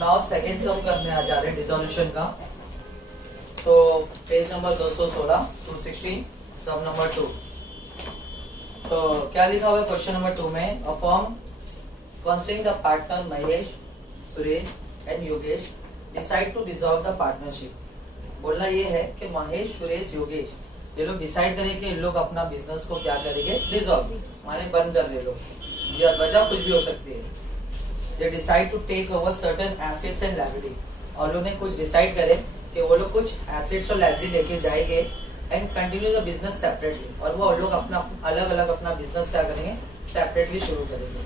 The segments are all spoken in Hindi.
नाउ सेकेंड सम करने आ जा रहे हैं डिसोल्यूशन का। तो पेज नंबर 216 216 सम नंबर 2। तो क्या लिखा हुआ है क्वेश्चन नंबर 2 में, a firm consisting the partner Mahesh, Suresh and Yogesh decide to dissolve the partnership. बोलना ये है कि महेश, सुरेश, योगेश ये लोग डिसाइड करें कि इन लोग अपना बिजनेस को क्या करेंगे, डिसॉल्व माने बंद कर ले लोग, या वजह कुछ भी हो सकती है। They decide to take over certain assets and liability, और लोग ने कुछ डिसाइड करे कि वो लोग कुछ एसेट्स और लायबिलिटी लेके जाएंगे and continue the business separately, और वो लोग अपना अलग अलग अपना बिजनेस क्या करेंगे, सेपरेटली शुरू करेंगे।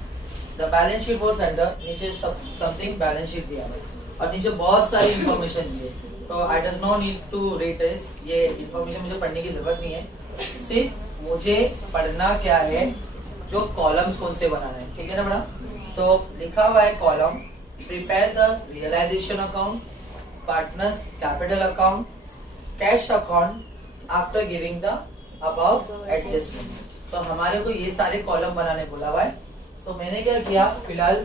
The balance sheet was under, नीचे समथिंग बैलेंस शीट दिया है और नीचे बहुत सारी इंफॉर्मेशन दी है। तो I does no need to read this, ये इंफॉर्मेशन मुझे पढ़ने की जरूरत नहीं है, सिर्फ मुझे पढ़ना क्या है, जो कॉलम्स कौन से बनाना है, ठीक है ना बेटा। तो लिखा हुआ है column, prepare the realisation account, partners capital account, cash account after giving the about adjustment. तो हमारे को ये सारे कॉलम बनाने बोला हुआ है। तो मैंने क्या किया, फिलहाल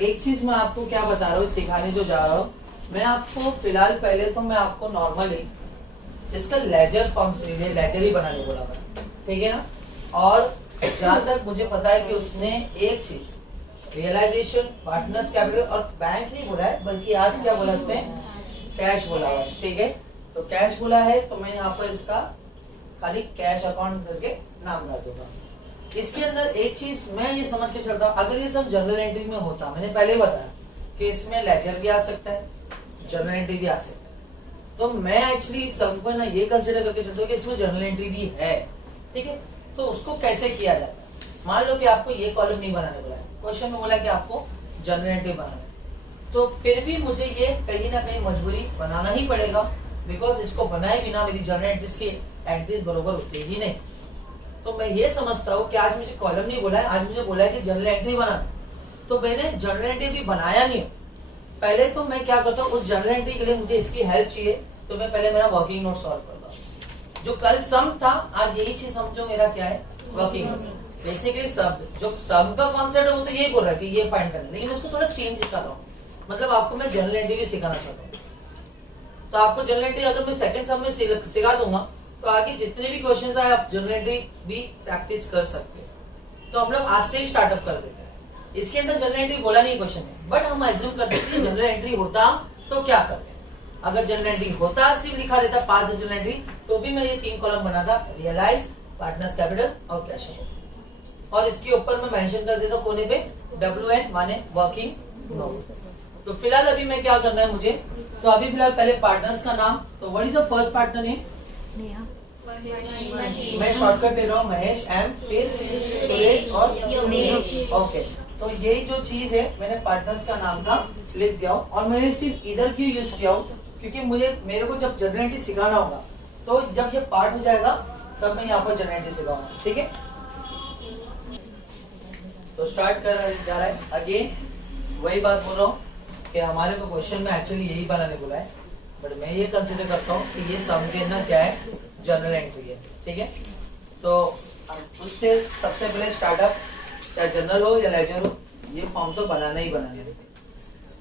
एक चीज मैं आपको क्या बता रहा हूँ, सिखाने जो जा रहा हूँ मैं आपको, फिलहाल पहले तो मैं आपको नॉर्मली इसका लेजर फॉर्म्स लेजर ही बनाने बोला था, ठीक है ना। और जहां तक मुझे पता है कि उसने एक चीज रियलाइजेशन, पार्टनर्स कैपिटल और बैंक नहीं बोला है, बल्कि आज क्या बोला इसने, कैश बोला हुआ है, ठीक है। तो कैश बोला है तो मैं यहाँ पर इसका खाली कैश अकाउंट करके नाम डाल दूंगा। इसके अंदर एक चीज मैं ये समझ के चलता हूँ, अगर ये सब जर्नल एंट्री में होता, मैंने पहले बताया कि इसमें लेजर भी आ सकता है, जर्नल एंट्री भी आ सकता है, तो मैं एक्चुअली सबको ना ये कंसिडर करके चलता हूँ कि इसमें जर्नल एंट्री भी है, ठीक है। तो उसको कैसे किया जाता है, मान लो कि आपको ये कॉलम नहीं बनाने बोला है, क्वेश्चन में बोला कि आपको जर्नल एंट्री बनाना है, तो फिर भी मुझे ये कहीं ना कहीं मजबूरी बनाना ही पड़ेगा, बिकॉज इसको बनाए बिना मेरी जर्नल एंट्रीज की एंट्रीज बरोबर होती ही नहीं। तो मैं ये समझता हूँ कि आज मुझे कॉलम नहीं बोला है, आज मुझे बोला है कि जर्नल एंट्री बनाना, तो मैंने जर्नल एंट्री भी बनाया नहीं। पहले तो मैं क्या करता हूँ, उस जर्नल एंट्री के लिए मुझे इसकी हेल्प चाहिए, तो मैं पहले मेरा वर्किंग नोट सॉल्व करता हूँ। जो कल सम था, आज यही चीज समझो मेरा क्या है, वर्किंग नोट। बेसिकली सब जो सम का कॉन्सेप्ट है वो तो यही बोल रहा है कि ये फाइंड करना, लेकिन उसको थोड़ा चेंज कर रहा हूँ, मतलब आपको मैं जर्नल एंट्री भी सिखाना चाहता हूँ। तो आपको जर्नल एंट्री अगर मैं सेकंड सम में सिखा दूंगा तो आगे जितने भी क्वेश्चंस आए आप जर्नल एंट्री भी प्रैक्टिस कर सकते हैं। तो हम लोग आज से स्टार्टअप कर देते हैं। इसके अंदर जनरल एंट्री बोला नहीं क्वेश्चन में, बट हम एज्यूम करते हैं जनरल एंट्री होता तो क्या करते। अगर जनरल एंट्री होता, सिर्फ लिखा रहता 5 जनरल एंट्री, तो भी मैं ये 3 कॉलम बनाता, रियलाइज, पार्टनर्स कैपिटल और कैश, और इसके ऊपर मैं मेंशन कर देता कोने पे WN माने वर्किंग नोट। तो फिलहाल अभी मैं क्या करना है मुझे, तो अभी फिलहाल पहले पार्टनर्स का नाम, तो what is the first partner name, मैं शॉर्टकट दे रहा हूँ, महेश एम, फिर सुरेश और ओके। तो यही जो चीज है मैंने पार्टनर्स का नाम का लिख दिया हूँ, और मैंने सिर्फ इधर क्यों यूज किया हूँ, क्योंकि मेरे को जब जर्नल एंट्री सिखाना होगा तो जब ये पार्ट हो जाएगा तब मैं यहाँ पर जर्नल एंट्री सिखाऊंगा, ठीक है। तो स्टार्ट कर जा रहा है, अगेन वही बात बोल रहा हूँ कि हमारे को क्वेश्चन में एक्चुअली यही बनाने बोला है, बट मैं ये कंसिडर करता हूँ कि ये सम के अंदर क्या है, जर्नल एंट्री है, ठीक है। तो उससे सबसे पहले स्टार्टअप, चाहे जर्नल हो या लेजर हो, ये फॉर्म तो बनाना ही बनाना है।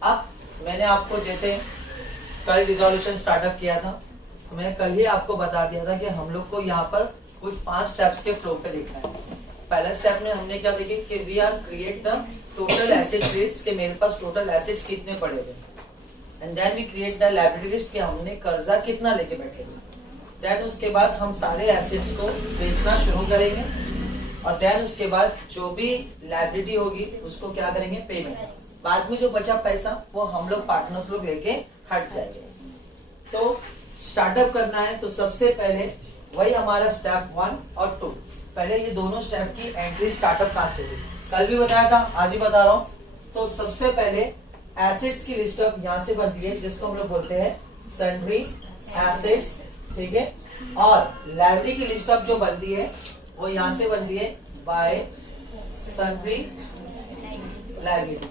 अब मैंने आपको जैसे कल रिजोल्यूशन स्टार्टअप किया था, तो मैंने कल ही आपको बता दिया था कि हम लोग को यहाँ पर कुछ 5 स्टेप्स के फ्लो पे देखना है। पहला स्टेप में हमने क्या देखे कि we are create the total asset rates, के मेरे पास टोटल एसेट्स कितने पड़े हुए, and then we create the liability list, कि हमने कर्जा कितना लेके बैठे हुए। देन उसके बाद हम सारे एसेट्स को बेचना शुरू करेंगे, और देन उसके बाद जो भी लायबिलिटी होगी उसको क्या करेंगे, पेमेंट। बाद में जो बचा पैसा वो हम लोग पार्टनर्स लोग लेके हट जाएंगे। तो स्टार्टअप करना है तो सबसे पहले वही हमारा स्टेप 1 और 2, पहले ये दोनों स्टेप की एंट्री स्टार्टअप कहाँ से हुई, कल भी बताया था, आज भी बता रहा हूँ। तो सबसे पहले एसेट्स की लिस्ट अब यहाँ से बनती है, जिसको हम लोग बोलते हैं सन्ड्री एसेट्स, ठीक है। और लायबिलिटी की लिस्ट अब जो बनती है वो यहाँ से बनती है बाय सन्ड्री लायबिलिटी,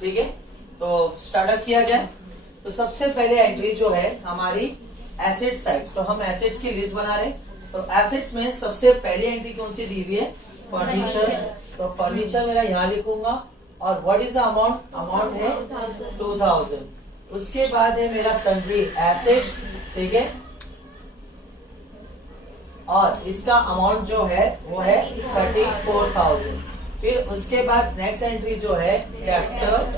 ठीक है। तो स्टार्टअप किया जाए तो सबसे पहले एंट्री जो है हमारी एसेट साइड, तो हम एसेट्स की लिस्ट बना रहे हैं। तो एसेट्स में सबसे पहली एंट्री कौन सी दी हुई है, फर्नीचर। तो फर्नीचर मेरा यहाँ लिखूंगा, और what is the amount, amount है 2000। उसके बाद है मेरा सन्ड्री एसेट्स, ठीक है, और इसका अमाउंट जो है वो है 34,000। फिर उसके बाद नेक्स्ट एंट्री जो है डेब्टर्स,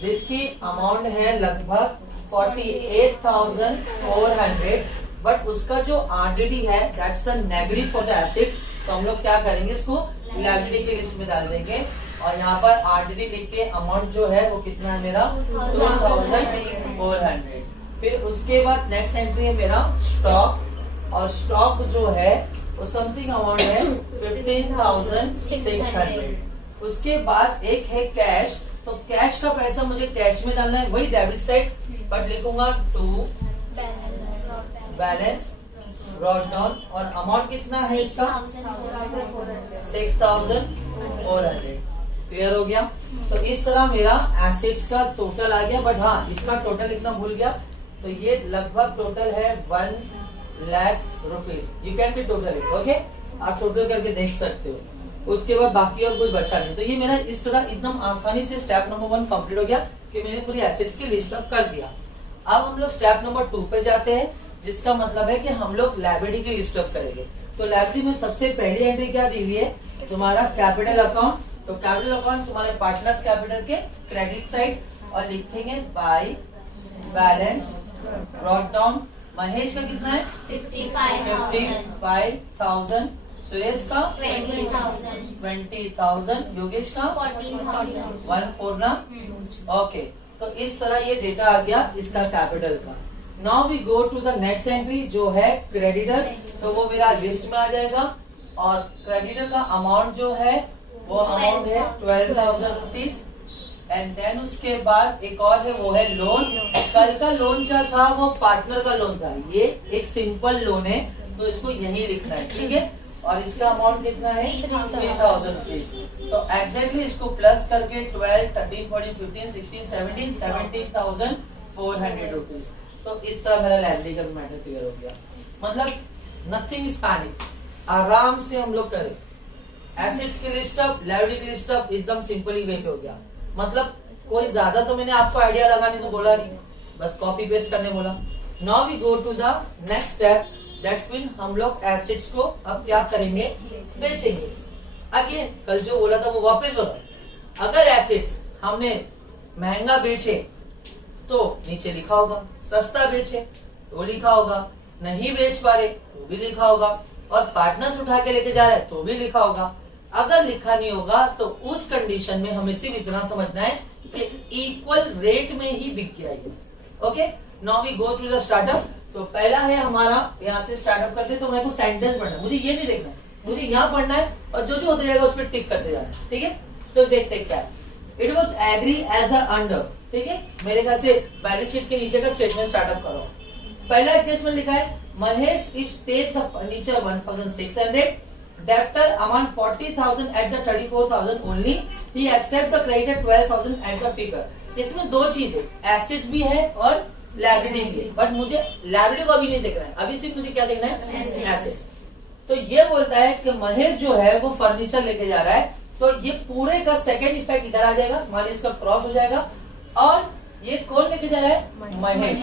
जिसकी अमाउंट है लगभग 48,400, बट उसका जो आरडीडी है that's a negative for the assets, तो हम लोग क्या करेंगे, इसको लायबिलिटी की लिस्ट में डाल देंगे और यहाँ पर आरडीडी लिख के अमाउंट जो है वो कितना है मेरा 2,400। फिर उसके बाद नेक्स्ट एंट्री है मेरा स्टॉक, और स्टॉक जो है वो समथिंग अमाउंट है 15,600। उसके बाद एक है कैश, तो कैश का पैसा मुझे कैश में डालना है, वही डेबिट साइड, बट लिखूंगा टू बैलेंस ब्रॉट डाउन, और अमाउंट कितना है इसका 6,400। क्लियर हो गया। तो इस तरह मेरा एसेट्स का टोटल आ गया, बट हाँ इसका टोटल लिखना भूल गया, तो ये लगभग टोटल है 1 lakh rupees. You can be total it, okay, आप टोटल करके देख सकते हो। उसके बाद बाकी और कुछ बचा नहीं। तो ये मेरा इस तरह एकदम आसानी से स्टेप नंबर 1 कंप्लीट हो गया कि मैंने पूरी एसेट्स की लिस्ट अप कर दिया। अब हम लोग स्टेप नंबर 2 पे जाते हैं, जिसका मतलब है कि हम लोग लायबिलिटी की लिस्ट अप करेंगे। तो लायबिलिटी में सबसे पहली एंट्री क्या दी हुई है, तुम्हारा कैपिटल अकाउंट। तो कैपिटल अकाउंट तुम्हारे पार्टनर्स कैपिटल के क्रेडिट साइड, और लिखेंगे by balance brought down. Mahesh का कितना है 55,000, सुरेश का 20,000, योगेश का 14 ना, ओके। तो इस तरह ये डेटा आ गया इसका कैपिटल का। Now we go to the next entry जो है क्रेडिटर, तो वो मेरा लिस्ट में आ जाएगा, और क्रेडिटर का अमाउंट जो है वो अमाउंट है 12,000 रुपीज। एंड देन उसके बाद एक और है वो है लोन। कल का लोन जो था वो पार्टनर का लोन था, ये एक सिंपल लोन है, तो इसको यही लिखना है, ठीक है। और इसका अमाउंट कितना है 3,000 रुपीज। तो एग्जैक्टली इसको प्लस करके 12, 13, 14, 15, 16, 17, 17,400 रुपीज। तो इस तरह मेरा लायबिलिटी का मैटर क्लियर हो गया। मतलब नथिंग इज पैनिक, आराम से हम लोग करें। एसेट्स की लिस्ट अप, लायबिलिटी की लिस्ट अप एकदम सिंपली वे पे हो गया। मतलब कोई ज्यादा तो मैंने आपको आइडिया लगाने तो बोला नहीं, बस कॉपी पेस्ट करने बोला। Now we go to the next step, that's mean हम लोग एसेट्स को अब क्या करेंगे, बेचेंगे। अगेन कल जो बोला था वो वापस बोला। अगर एसेट्स हमने महंगा बेचे तो नीचे लिखा होगा, सस्ता बेचे तो लिखा होगा, नहीं बेच पा रहे तो भी लिखा होगा, और पार्टनर्स उठा के लेके जा रहे हैं तो भी लिखा होगा। अगर लिखा नहीं होगा तो उस कंडीशन में हमें सिर्फ इतना समझना है कि इक्वल रेट में ही बिक गया ये। Okay, now we go through the startup. तो पहला है हमारा, यहाँ से स्टार्टअप करते तो मेरे को सेंटेंस पढ़ना है, मुझे ये नहीं देखना है, मुझे यहाँ पढ़ना है और जो जो होता जाएगा उस पर टिक करते जाना है, ठीक है। तो देखते क्या है, it was agree as a under, ठीक है। मेरे ख्याल से बैलेंस शीट के नीचे का स्टेटमेंट स्टार्टअप करो। पहला एडजस्टमेंट लिखा है, Mahesh is take the furniture 1,600, debtor amount 40,000 at the 34,000 only, he accept the credit 12,000 at the figure. इसमें दो चीज है, एसेट्स भी है और लायबिलिटी भी है, बट मुझे लायबिलिटी को अभी नहीं देखना है, अभी सिर्फ मुझे क्या देखना है, एसेट्स। तो ये बोलता है कि महेश जो है वो फर्नीचर लेके जा रहा है, तो ये पूरे का सेकेंड इफेक्ट इधर आ जाएगा, मान इसका क्रॉस हो जाएगा, और ये कौन लेके जा रहा है, महेश।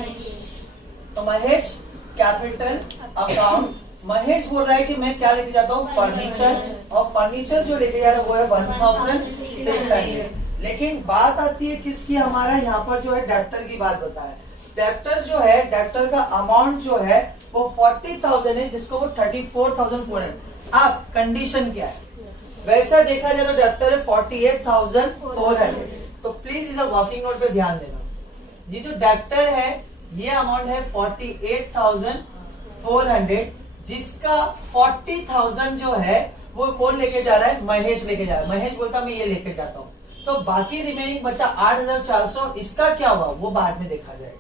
तो महेश कैपिटल अकाउंट, महेश बोल रहा है कि मैं क्या लेके जाता हूँ, फर्नीचर, और फर्नीचर जो लेके जा रहा है वो है 1,600। लेकिन बात आती है किसकी, हमारा यहाँ पर जो है डेब्टर की बात होता है। डेब्टर जो है, डेब्टर का अमाउंट जो है वो 40,000 है, जिसको वो 34,400। अब कंडीशन क्या है, वैसा देखा जाए तो डेब्टर है 48,400। तो प्लीज इधर वर्किंग नोट पे ध्यान देना, ये जो डेब्टर है ये अमाउंट है 48,400, जिसका 40,000 जो है वो कौन लेके जा रहा है, महेश लेके जा रहा है। महेश बोलता मैं ये लेके जाता हूँ, तो बाकी रिमेनिंग बचा 8,400, इसका क्या हुआ वो बाद में देखा जाएगा।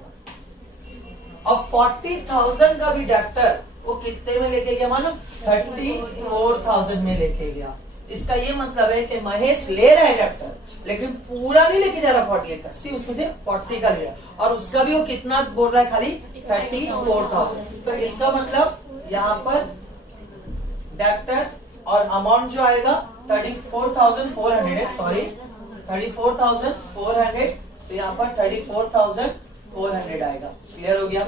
अब 40,000 का भी डेब्टर वो कितने में लेके गया, मालूम, 34,000 में लेके गया। इसका ये मतलब है कि महेश ले रहा है डेब्टर, लेकिन पूरा नहीं लेके जा रहा 48 का, सिर्फ उसमें से 40 का लिया, और उसका भी वो कितना बोल रहा है, खाली 34,000। तो इसका मतलब यहाँ पर डेब्टर और अमाउंट जो आएगा 34,400 है, सॉरी 34,400, तो यहाँ पर 34,400 आएगा। क्लियर हो गया?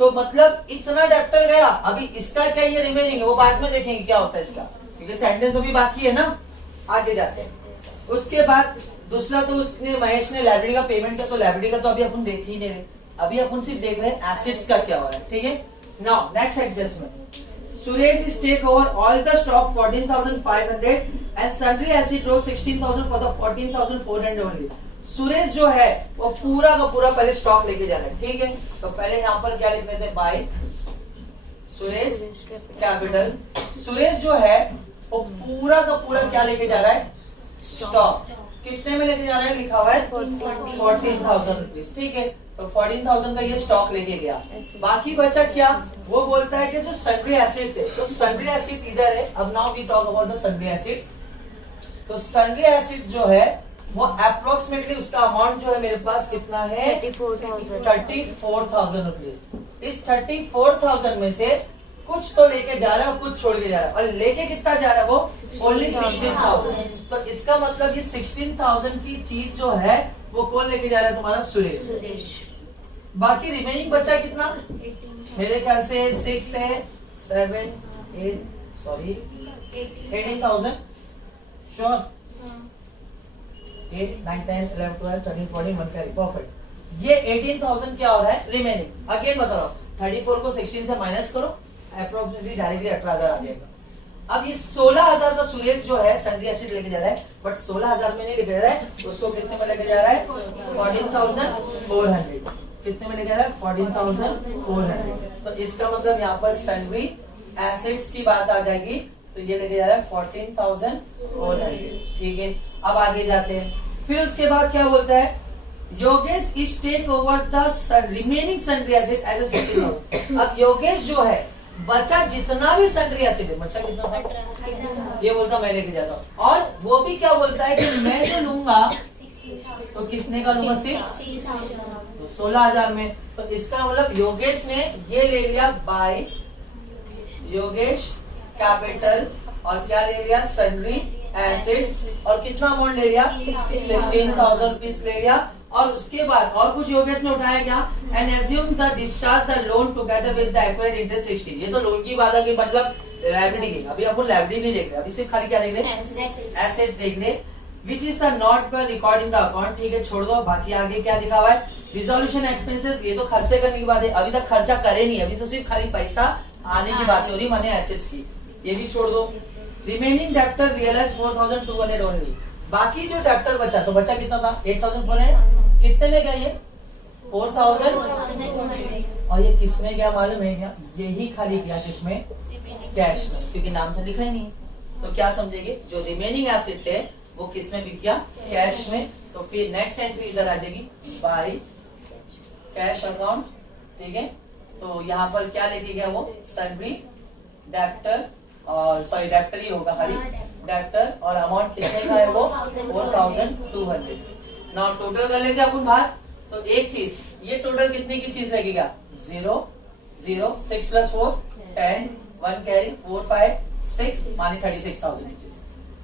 तो मतलब इतना डेप्टर गया। अभी इसका क्या ये रिमेनिंग है वो बाद में देखेंगे क्या होता है इसका, क्योंकि सेंटेंस अभी बाकी है ना। आगे जाते हैं। उसके बाद दूसरा तो उसने महेश ने लाइब्रेरी का पेमेंट किया, तो लाइब्रेरी का तो अभी अपन देख ही नहीं रहे, अभी अपन सिर्फ देख रहे हैं एसेट्स का क्या हो रहा है। ठीक है, now next adjustment. Suresh is take over all the stock 14,500 and sundry asset row 16,000 for the 14,400 only. Suresh जो है वो पूरा का पूरा पहले स्टॉक लेके जा रहा है। ठीक है, तो पहले यहाँ पर क्या लिख लेते हैं, बाय सुरेश कैपिटल। सुरेश जो है वो पूरा का पूरा क्या लेके जा रहा है, स्टॉक। कितने में लेके जा रहा है, लिखा हुआ है 14,000 रुपीज। ठीक है, तो 14,000 का ये स्टॉक लेके गया। बाकी बचा क्या, वो बोलता है कि जो सन्ड्री एसेट्स है, तो सन्ड्री एसेट इधर है। अब now we talk about the sundry assets. तो सन्ड्री एसेट जो है वो अप्रोक्सीमेटली उसका अमाउंट जो है मेरे पास कितना है, 34,000 रुपीज। इस 34,000 में से कुछ तो लेके जा रहा है और कुछ छोड़ के जा रहा है, और लेके कितना जा रहा है वो ओनली 16,000। तो इसका मतलब ये 16,000 की चीज जो है वो कौन लेके जा रहा है, तुम्हारा सुरेश। बाकी रिमेनिंग बचा कितना, मेरे ख्याल से 6 है, 7 8 सॉरी 18,000 श्योर, 8 9 10 11 12 13 14 1 कैरी परफेक्ट। ये 18,000 क्या हो रहा है रिमेनिंग। अगेन बता रहा हूँ, 34 को 16 से माइनस करो, अप्रोक्सीमेटली डायरेक्टली 18,000 आ जाएगा। अब ये 16,000 का सुरेश जो है सन्ड्री एसेट लेके जा रहा है, बट 16,000 में नहीं लेके जा रहा है, उसको कितने में लेके जा रहा है, 14,400। कितने में लेके जा रहा है, 14,400। तो इसका मतलब यहाँ पर सन्ड्री एसेट्स की बात आ जाएगी, तो ये लेके जा रहा है 14,400। ठीक है, अब आगे जाते हैं। फिर उसके बाद क्या बोलता है, Yogesh is take over the remaining sundry asset as a 16,000। अब योगेश जो है बचा जितना भी सन्ड्री एसेट है, बचा कितना था, ये बोलता मैं लेके जाता हूँ। और वो भी क्या बोलता है कि मैं जो लूंगा तो कितने का लूंगा, सिर्फ 16,000 में। तो इसका मतलब योगेश ने ये ले लिया बाय योगेश कैपिटल, और क्या ले लिया, सन्ड्री एसेट, और कितना अमाउंट ले लिया, 16,000 रुपीज ले लिया। और उसके बाद और कुछ योगेश ने उठाया क्या, and assume the discharge the loan together with the acquired interest 16। ये तो लोन की बात है कि मतलब लायबिलिटी की, अभी अपन लायबिलिटी नहीं देख रहे, अभी सिर्फ खाली क्या देख रहे, एसेट्स देख रहे, विच इज द नॉट पर रिकॉर्ड इन द अकाउंट। ठीक है, छोड़ दो। बाकी आगे क्या लिखा हुआ है, रिजोल्यूशन एक्सपेंसेस, ये तो खर्चे करने की बात है, अभी तक खर्चा करे नहीं, अभी तो सिर्फ खाली पैसा आने की बात हो रही माने एसेट्स की, ये भी छोड़ दो। Remaining debtor realise 4,200 only. बाकी जो डेप्टर बचा, तो बचा कितना था, 8,400। कितने में गया ये, 4,000। और ये किस में गया मालूम है क्या, यही खाली गया किसमें, कैश में, क्योंकि नाम तो लिखा ही नहीं। तो क्या समझेंगे, जो रिमेनिंग एसेट्स है वो किस में बिक गया, कैश में। तो फिर नेक्स्ट एंट्री इधर आ जाएगी, बाय कैश अकाउंट। ठीक है, तो यहाँ पर क्या लेके गया वो, सन्ड्री डेप्टर, और सॉरी डेप्टर ही होगा खाली, डेप्टर, और अमाउंट कितने का है वो, 4,200। नाउ टोटल कर लेते अपन बाहर। तो एक चीज, ये टोटल कितने की चीज लगेगा, 0 0 6 + 4 10 1 कैरी 4 5 6 मानी 36,000 की चीज।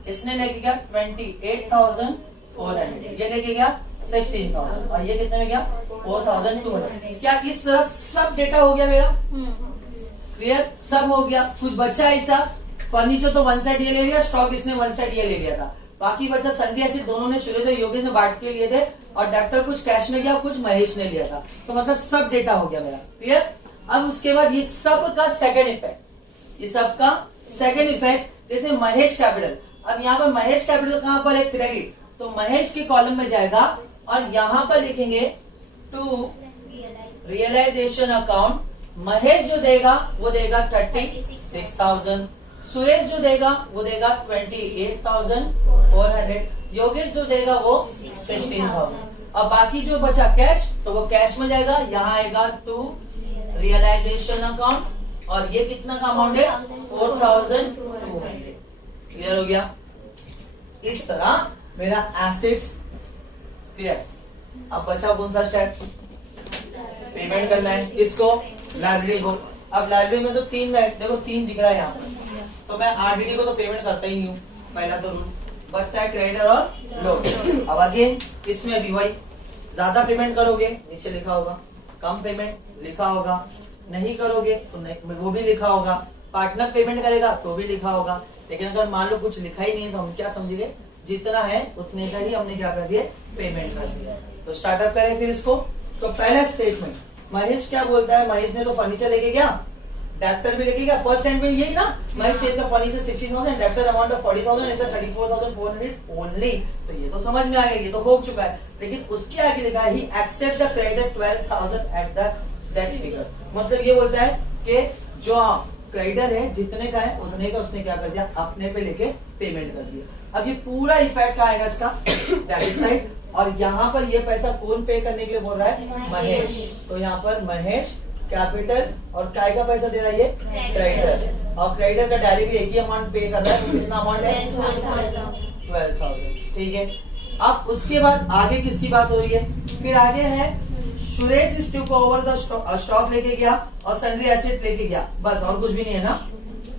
इसने लेके गया 28,400, ये लेके गया 16,000, और ये कितने में गया, 4,200। क्या इस तरह सब डेटा हो गया मेरा, क्लियर, सब हो गया। कुछ बचा ऐसा, फर्नीचर तो वन साइड ये ले लिया, स्टॉक इसने वन साइड ये ले लिया था, बाकी बचा सन्ड्री एसेट दोनों ने सुरेश और योगेश ने बांट के लिए थे, और डेप्टर कुछ कैश में गया, कुछ महेश ने लिया था। तो मतलब सब डेटा हो गया मेरा, क्लियर। अब उसके बाद ये सब का सेकंड इफेक्ट, ये सब का सेकंड इफेक्ट, जैसे महेश कैपिटल। अब यहाँ पर महेश कैपिटल कहाँ पर है, क्रेडिट, तो महेश के कॉलम में जाएगा, और यहाँ पर लिखेंगे टू रियलाइजेशन अकाउंट। महेश जो देगा वो देगा 36,000, सुरेश जो देगा वो देगा 28,400, योगेश जो देगा वो 16,000। अब बाकी जो बचा कैश, तो वो कैश में जाएगा, यहाँ आएगा टू रियलाइजेशन अकाउंट, और ये कितना का अमाउंट है, 4,200। क्लियर हो गया। इस तरह मेरा एसेट्स क्लियर। अब बचा कौन सा स्टेप, पेमेंट करना है, किसको, लाइब्रेरी को। अब लाइब्रेरी में तो 3 देखो 3 दिख रहा है यहाँ पर, तो मैं आरडीडी को तो पेमेंट करता ही नहीं हूँ, पहला तो रूल। बचता है क्रेडिटर और लोन। अब अगेन इसमें भी वही, ज्यादा पेमेंट करोगे नीचे लिखा होगा, कम पेमेंट लिखा होगा, नहीं करोगे तो नहीं, वो भी लिखा होगा, पार्टनर पेमेंट करेगा तो भी लिखा होगा। लेकिन अगर मान लो कुछ लिखा ही नहीं है तो हम क्या समझेंगे, जितना है उतने का ही हमने क्या कर दिया, पेमेंट कर दिया। तो स्टार्टअप करें फिर इसको। तो पहला स्टेटमेंट महेश क्या बोलता है, महेश ने तो फर्नीचर लेके गया, डेप्टर भी लेके गया। फर्स्ट स्टेटमेंट यही ना, Mahesh take the furniture 16,000, debtor amount of 40,000 is 34,400 only. तो ये तो समझ में आ गया, ये तो हो चुका है। लेकिन उसके आगे लिखा है he accept the credit 12,000 at that figure. मतलब ये बोलता है कि जो क्रेडिटर है जितने का है उतने का उसने क्या कर दिया, अपने पे लेके पेमेंट कर दिया। अब ये पूरा इफेक्ट का आएगा इसका डेबिट साइड, और यहाँ पर ये पैसा कौन पे करने के लिए बोल रहा है, महेश। तो यहाँ पर महेश कैपिटल और काय का पैसा दे रहा है, ये क्रेडिटर, और क्रेडिटर का डायरेक्टली एक ही अमाउंट पे कर रहा है। तो कितना अमाउंट है, 12,000। ठीक है। अब उसके बाद आगे किसकी बात हो रही है, फिर आगे है Suresh is took over the stock लेके गया और सन्ड्री एसेट लेके गया, बस और कुछ भी नहीं है ना।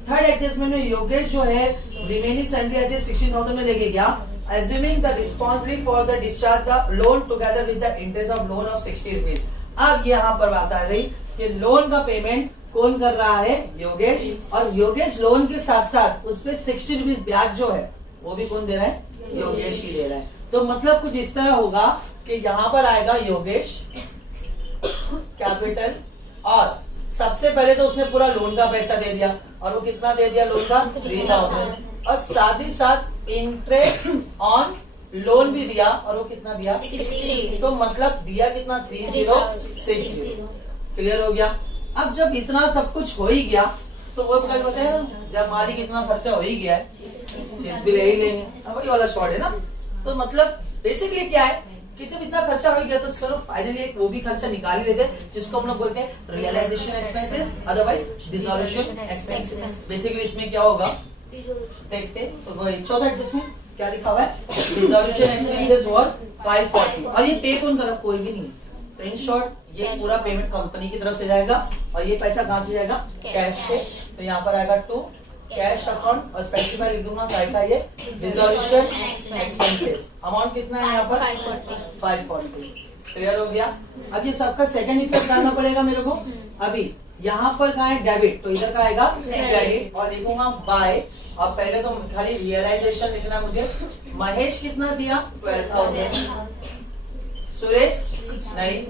थर्ड एडजस्टमेंट में योगेश जो है रिमेनिंग सन्ड्री एसेट 16,000 में लेके गया, assuming the responsibility for the discharge the loan together with the interest of loan of 60 rupees। अब यहाँ पर बात आ गई कि लोन का पेमेंट कौन कर रहा है, योगेश, और योगेश लोन के साथ साथ उस पे 60 रुपीज ब्याज जो है वो भी कौन दे रहा है, योगेश ही दे रहा है। तो मतलब कुछ इस तरह होगा कि यहाँ पर आएगा योगेश कैपिटल, और सबसे पहले तो उसने पूरा लोन का पैसा दे दिया, और वो कितना दे दिया लोन का, 3,000, और साथ ही साथ इंटरेस्ट ऑन लोन भी दिया, और वो कितना दिया, 60। तो मतलब दिया कितना, 3060। क्लियर हो गया। अब जब इतना सब कुछ हो ही गया तो वो क्या कहते हैं, जब मालिक इतना खर्चा हो ही गया है चीज भी ले ही लेंगे, वही वाला शॉर्ट है ना। तो मतलब बेसिकली क्या है कि जब इतना खर्चा हो गया तो चलो फाइनली एक वो भी खर्चा निकाल ही लेते, जिसको हम लोग बोलते हैं realisation expenses, otherwise dissolution expenses. Basically इसमें क्या होगा देखते, तो वही चौथा एडजस्टमेंट क्या लिखा हुआ है, डिसोल्यूशन एक्सपेंसेस और 540, और ये पे कौन करा, कोई भी नहीं। तो इन शॉर्ट ये पूरा पेमेंट कंपनी की तरफ से जाएगा, और ये पैसा कहाँ से जाएगा, कैश से। तो यहाँ पर आएगा टू कैश अकाउंट, और स्पेसिफाई लिख दूंगा क्या का, ये डिसोल्यूशन एक्सपेंसेस। अमाउंट कितना है यहाँ पर, 540। क्लियर हो गया। अब ये सबका सेकंड इफेक्ट डालना पड़ेगा मेरे को। अभी यहाँ पर कहा है डेबिट, तो इधर का आएगा क्रेडिट, और लिखूंगा बाय। अब पहले तो खाली रियलाइजेशन लिखना मुझे। महेश कितना दिया, 12,000, सुरेश नहीं,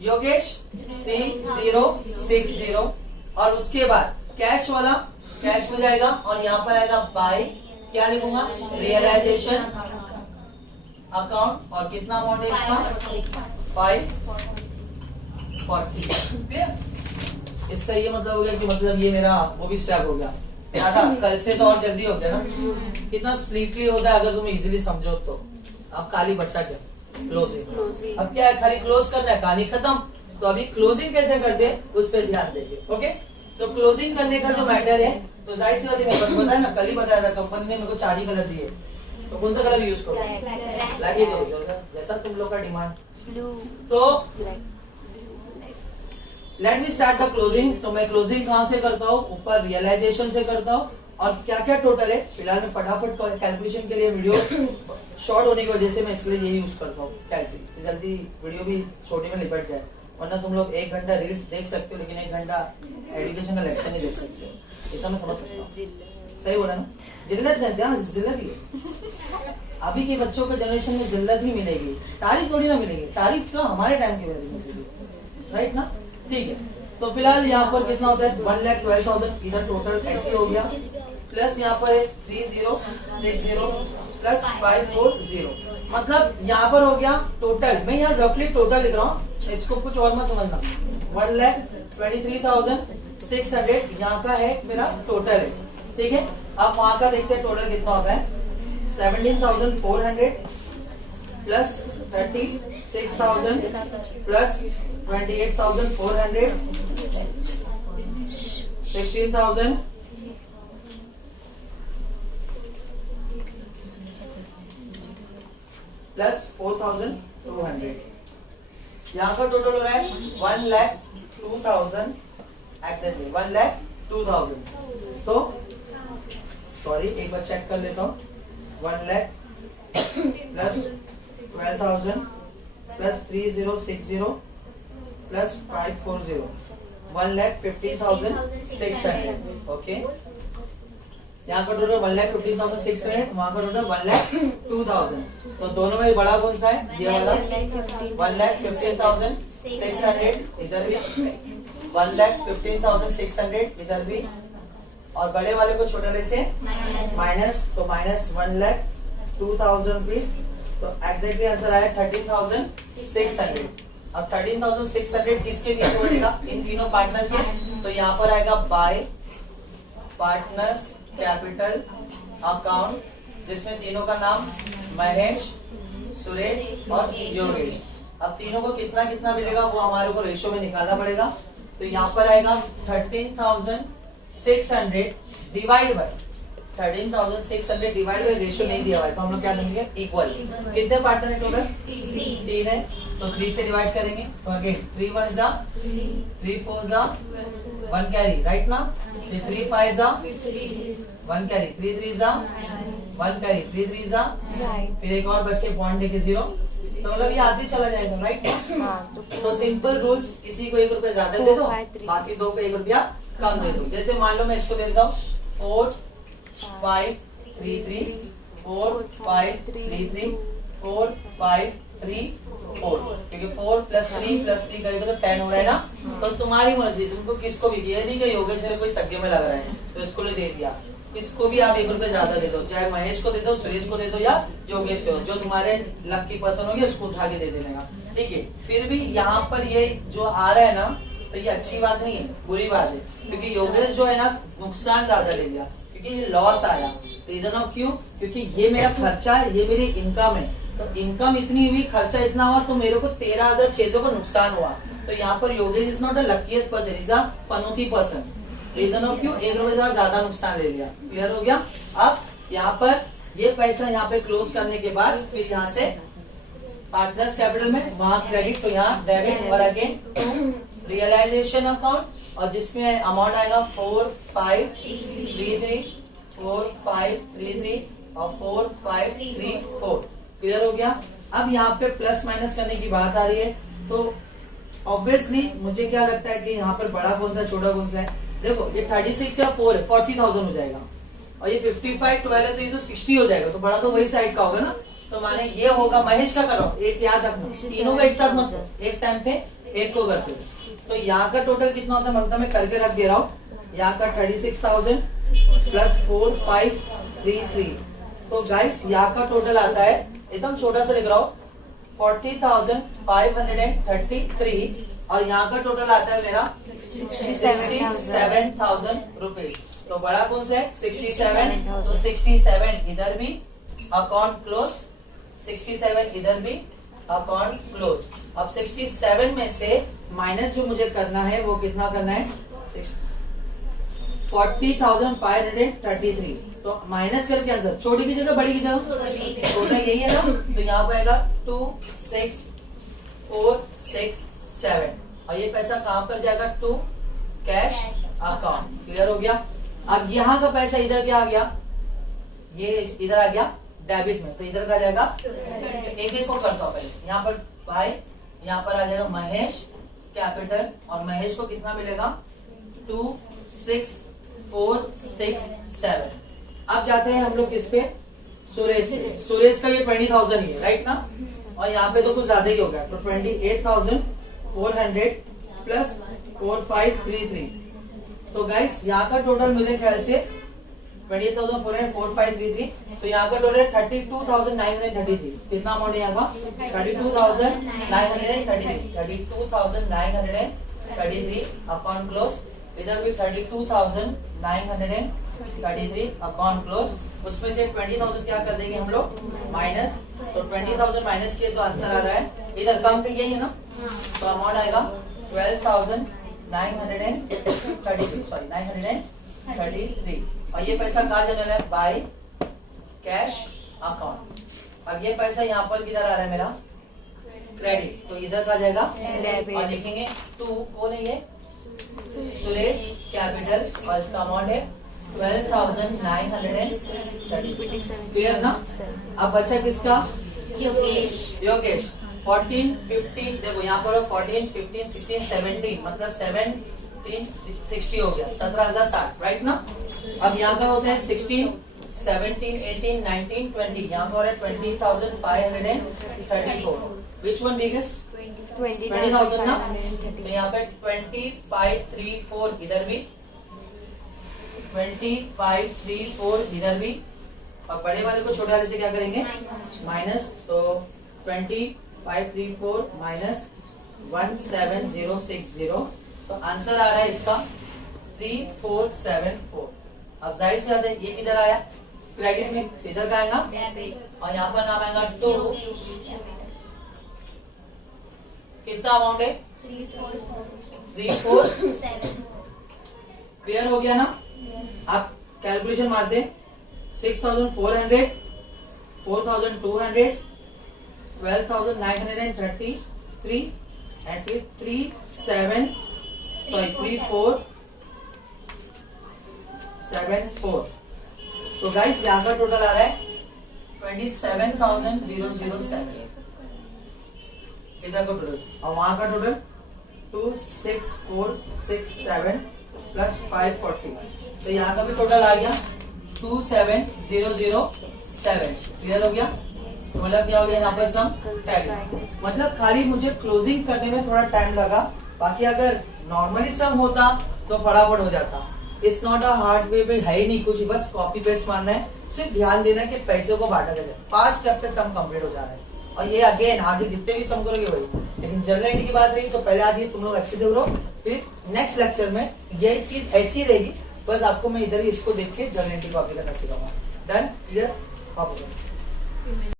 योगेश 3060, और उसके बाद कैश वाला कैश में जाएगा, और यहाँ पर आएगा बाय, क्या लिखूंगा, रियलाइजेशन अकाउंट, और कितना अमाउंट है इसका, 540। क्लियर। इससे ये मतलब हो गया कि मतलब ये मेरा वो भी स्टैक हो गया, ज्यादा कल से तो और जल्दी हो गया ना। कितना स्प्लिटली होता है अगर तुम इजीली समझो तो। अब खाली बचा क्या, क्लोजिंग। अब क्या है, खाली क्लोज करना है, कहानी खत्म। तो अभी क्लोजिंग कैसे करते हैं उस पर ध्यान देंगे। ओके, तो क्लोजिंग करने का जो मैटर है, तो जाहिर सी बात है, बताया ना, कल ही बताया था, कंपनी ने मेरे को 4 ही कलर दिए, तो कौन सा कलर यूज करो, ब्लैक ही करो जैसा तुम लोग का डिमांड। तो let me start the closing. तो मैं क्लोजिंग कहाँ से करता हूँ, ऊपर रियलाइजेशन से करता हूँ, और क्या क्या टोटल है। फिलहाल मैं फटाफट कैलकुलेशन के लिए वीडियो शॉर्ट होने की वजह से मैं इसलिए ये यूज करता हूँ कैलसी, जल्दी वीडियो भी छोटे में निपट जाए। वरना तुम लोग 1 घंटा रील्स देख सकते हो, लेकिन 1 घंटा एजुकेशन का लेक्चर नहीं देख सकते हो, इतना मैं समझ सकता हूँ। सही बोला ना, जिल्लत है, जिल्लत ही है। अभी के बच्चों को जनरेशन में जिल्लत ही मिलेगी, तारीफ थोड़ी ना मिलेगी। तारीफ तो हमारे टाइम की मिलेगी, राइट ना। ठीक है, तो फिलहाल यहाँ पर कितना होता है, 1,12,000 इधर टोटल ऐसे हो गया, प्लस यहाँ पर 3060 प्लस 540, मतलब यहाँ पर हो गया टोटल। मैं यहाँ रफली टोटल लिख रहा हूँ, इसको कुछ और मत समझना। 1,23,600 यहाँ का है मेरा टोटल है। ठीक है, अब वहां का देखते हैं टोटल कितना होता है, 17,400 प्लस 36,000 प्लस 28,400 16,000 प्लस 4,200। यहाँ का टोटल हो रहा है 1,02,000 एक्जेक्टली 1,02,000। तो सॉरी एक बार चेक कर लेता हूँ, 1,02,000 प्लस 12,000 प्लस 3060 प्लस 540 1,15,600। ओके, यहाँ का टोटल 1,15,600, वहाँ का टोटल 1,02,000। तो दोनों में बड़ा कौन सा है? ये वाला 1,15,600, इधर भी 1,15,600, इधर भी, और बड़े वाले को छोटे वाले से माइनस, तो माइनस 1,02,000 रुपीज। तो एग्जैक्टली आंसर आया 13,600। अब 13,600 किसके बीच में बढ़ेगा? इन तीनों पार्टनर के। तो यहाँ पर आएगा बाय पार्टनर्स कैपिटल अकाउंट, जिसमें तीनों का नाम महेश, सुरेश और योगेश। अब तीनों को कितना कितना मिलेगा वो हमारे को रेशो में निकालना पड़ेगा। तो यहाँ पर आएगा 13,600 divide by 13,600 divide by ratio नहीं दिया हुआ है, तो हम लोग क्या करेंगे? इक्वल। कितने पार्टनर है टोटल? 3 है, तो 3 से डिवाइड करेंगे। तो अगेन 3 1 जा, 3 4 जा, 1 कैरी, राइट ना? 3 5 जा, 1 कैरी, 3 3 जा, 1 कैरी, 3 3 जा, फिर एक और बच के पॉइंट लेके 0। तो मतलब ये आते चला जाएगा, राइट? तो सिंपल रूल्स, किसी को 1 रुपया ज्यादा दे दो, बाकी दो को 1 रुपया कम दे दो। जैसे मान लो मैं इसको दे देता हूँ 4 5 3 3, 4 5 3 3, 4 5 3 4, क्योंकि 4 प्लस 3 करेगा तो 10 हो रहा है ना। तो तुम्हारी मर्जी, तुमको किसको भी, ये नहीं कि योगेश मेरे कोई सगे में लग रहा है तो इसको दे दिया। किसको भी आप 1 रुपया ज्यादा दे दो, चाहे महेश को दे दो, सुरेश को दे दो या योगेश को, जो तुम्हारे लक की पसंद होगी उसको उठा के दे देने का, ठीक है। फिर भी यहाँ पर ये जो आ रहा है ना, तो ये अच्छी बात नहीं है, बुरी बात है, क्योंकि योगेश जो है ना नुकसान ज्यादा ले लिया, क्योंकि लॉस आया। रीजन ऑफ क्यों? क्योंकि ये मेरा खर्चा है, ये मेरी इनकम है, तो इनकम इतनी हुई, खर्चा इतना हुआ, तो मेरे को 13,600 का नुकसान हुआ। तो यहाँ पर Yogesh is not the luckiest person, is a Panauti person. Reason of क्यों? 1 रुपये ज्यादा नुकसान ले लिया। क्लियर हो गया? अब यहाँ पर ये पैसा यहाँ पे क्लोज करने के बाद फिर यहाँ से पार्टनर्स कैपिटल में वहां क्रेडिट, तो यहाँ डेबिट, और अगेन रियलाइजेशन अकाउंट, और जिसमें अमाउंट आएगा 4533, 4533 और 4534। क्लियर हो गया? अब यहाँ पे प्लस माइनस करने की बात आ रही है, तो ऑब्वियसली मुझे क्या लगता है कि यहाँ पर बड़ा कौन सा छोटा कौन सा है? देखो ये 36 या 4 है, 40,000 हो जाएगा, और ये 55 12 है, तो ये तो 60 हो जाएगा, तो बड़ा तो वही साइड का होगा ना। तो माने ये होगा, महेश का करो, एक याद रखना, तीनों को एक साथ मत करो, एक टाइम पे एक को करते हो। तो यहाँ का टोटल कितना होता है? मतलब मैं करके रख दे रहा हूँ, यहाँ का 36,000 प्लस 4533। तो गाइस यहाँ का टोटल आता है, एकदम छोटा सा लिख रहा हूँ, 40,533, और यहाँ का टोटल आता है मेरा 67,000 रुपीज। तो बड़ा कौन सा है? 67। तो 67 इधर भी अकाउंट क्लोज, 67 इधर भी अकाउंट क्लोज। अब 67 में से माइनस जो मुझे करना है वो कितना करना है? 40,533। तो माइनस करके आंसर, छोटी की जगह बड़ी की जगह छोटा यही है ना, तो यहाँ पर आएगा 26,467, और ये पैसा कहाँ पर जाएगा? To cash account. क्लियर हो गया? अब यहाँ का पैसा इधर क्या आ गया? ये इधर आ गया डेबिट में, तो इधर का जाएगा, एक एक को करता हूँ पहले। यहाँ पर बाय, यहाँ पर आ जाएगा महेश कैपिटल, और महेश को कितना मिलेगा? 26,467। अब जाते हैं हम लोग किस पे? सुरेश पे। सुरेश का ये 20,000 ही है, राइट ना, और यहाँ पे तो कुछ ज्यादा ही हो गया, तो 28,400 प्लस 4533। तो गाइस यहाँ का टोटल मेरे ख्याल से 28,400 4533, तो यहाँ का टोटल 32,933। कितना अमाउंट है यहाँ का? 32,933 अकाउंट क्लोज। इधर भी 32,933 अकाउंट क्लोज। उसमें से 20,000 क्या कर देंगे हम लोग? माइनस। तो 20,000 माइनस किए तो आंसर आ रहा है, इधर कम तो यही है ना, तो अमाउंट आएगा 12,933। और ये पैसा कहाँ जाने वाला है? By cash account. अब ये पैसा यहाँ पर किधर आ रहा है मेरा? क्रेडिट, तो इधर का जाएगा और लिखेंगे टू, कौन है ये? सुरेश कैपिटल, और इसका अमाउंट है 12,930। क्लियर ना? अब बचा किसका? योगेश। 14, 15, देखो यहाँ पर 14, 15, 16, 17, मतलब 17, 60 हो गया, 17,060, राइट ना? अब यहाँ का होता है 16, 17, 18, 19, 20, यहाँ पर है 20,534। Which one biggest? 20,000 ना? तो यहाँ पे 2534 इधर भी, 2534 इधर भी, और बड़े वाले को छोटे वाले से क्या करेंगे? माइनस। तो 2534 माइनस 17060, तो आंसर आ रहा है इसका 3474। अब जाहिर सी बात है ये किधर आया? क्रेडिट में। इधर का आएगा और यहाँ पर नाम आएगा 2। कितना अमाउंट है? 347। क्लियर हो गया ना? आप कैलकुलेशन मार दे। 6,400, 4,200, 12,933 एंड फिर 3474। तो गाइस यहाँ का टोटल आ रहा है 27,007। इधर का टोटल और वहां का टोटल 26467 प्लस 540। तो यहाँ का भी टोटल आ गया 27,007। क्लियर हो गया? मतलब क्या हो गया यहाँ पर? सम टैली। मतलब खाली मुझे क्लोजिंग करने में थोड़ा टाइम लगा, बाकी अगर नॉर्मली सम होता तो फटाफट हो जाता। It's not a hard way, है ही नहीं कुछ, बस कॉपी पेस्ट मारना है। सिर्फ ध्यान देना कि पैसे को बांटा जाए। 5 स्टेप पे सम कंप्लीट हो जा रहा है, और ये अगेन आगे जितने भी सम करोगे वही। लेकिन जनरल एंट्री की बात रही तो पहले आज ये तुम लोग अच्छे से करो, फिर नेक्स्ट लेक्चर में ये चीज ऐसी रहेगी, बस आपको मैं इधर ही इसको देख के जनरल एंट्री कॉपी करना सिखाऊंगा। डन? क्लियर?